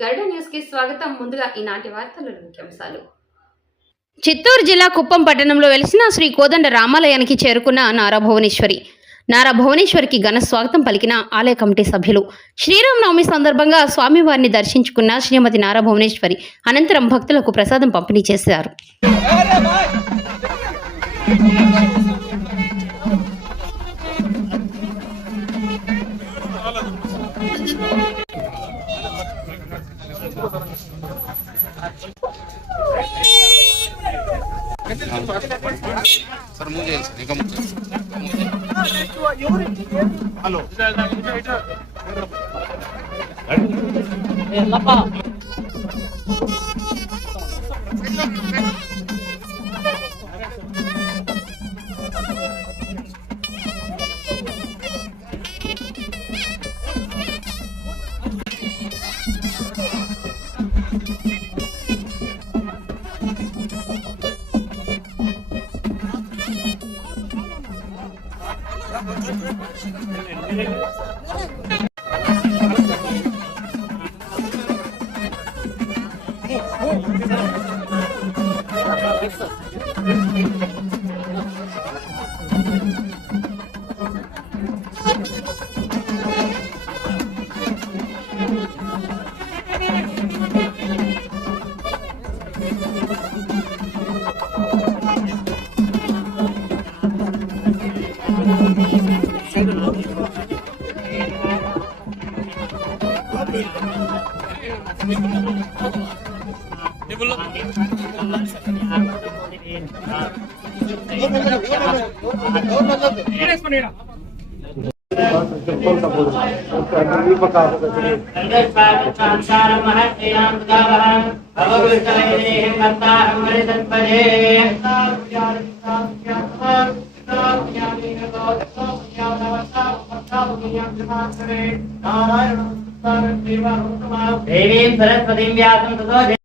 గరుడ news కి స్వాగతం. ముందుగా ఈనాటి వార్తల ముఖ్యాంశాలు. చిత్తూరు జిల్లా కుప్పం పట్టణంలో వెలిసిన శ్రీ కోదండ రామాలయానికి చేరుకున్న నారా భువనేశ్వరికి ఘన స్వాగతం పలికిన ఆలయ కమిటీ సభ్యులు. శ్రీరామనవమి సందర్భంగా స్వామివారిని దర్శించుకున్న శ్రీమతి నారా భువనేశ్వరి అనంతరం భక్తులకు ప్రసాదం పంపిణీ చేశారు. सर मुझे हेलो देवीं सरस्वतीं व्यासं ततो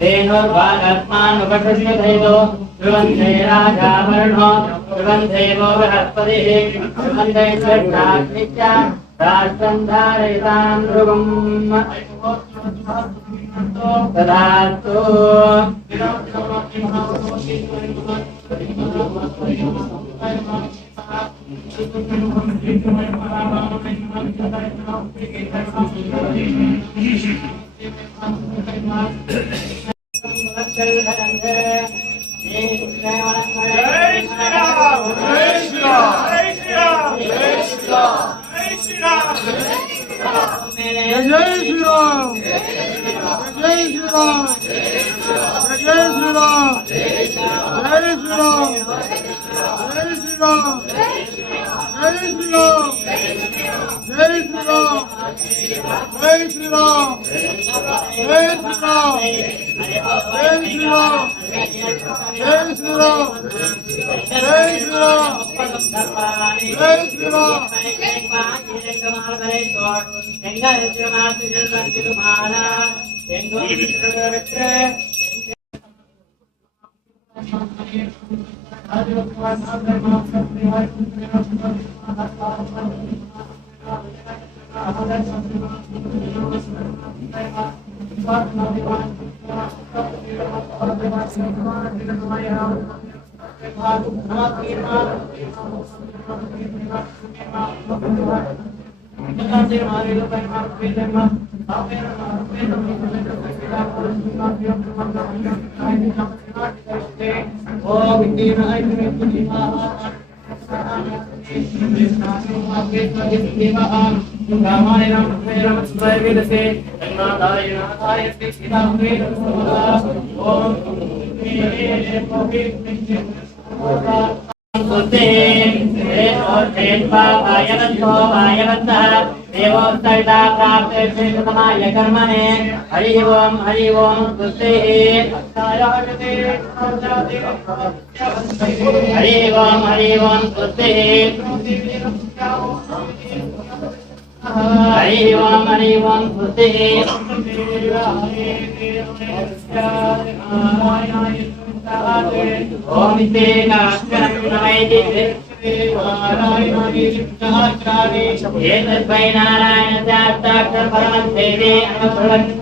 देनोर्वागत्मानुपठस्यधैतो ध्रुवन्धे राजावर्णो ध्रुवन्धेवो बृहस्पतिः ध्रुवन्धे स्वर्णाग्निश्च राष्ट्रं धारयतां ध्रुवम् तदास्तु कर्मणे हरि ओम तुलसी हरि ओम तुलसी हरि ओम तुलसी ओम एतद्वै नारायणस्याष्टाक्षर परमं देवे अनुप्रवाद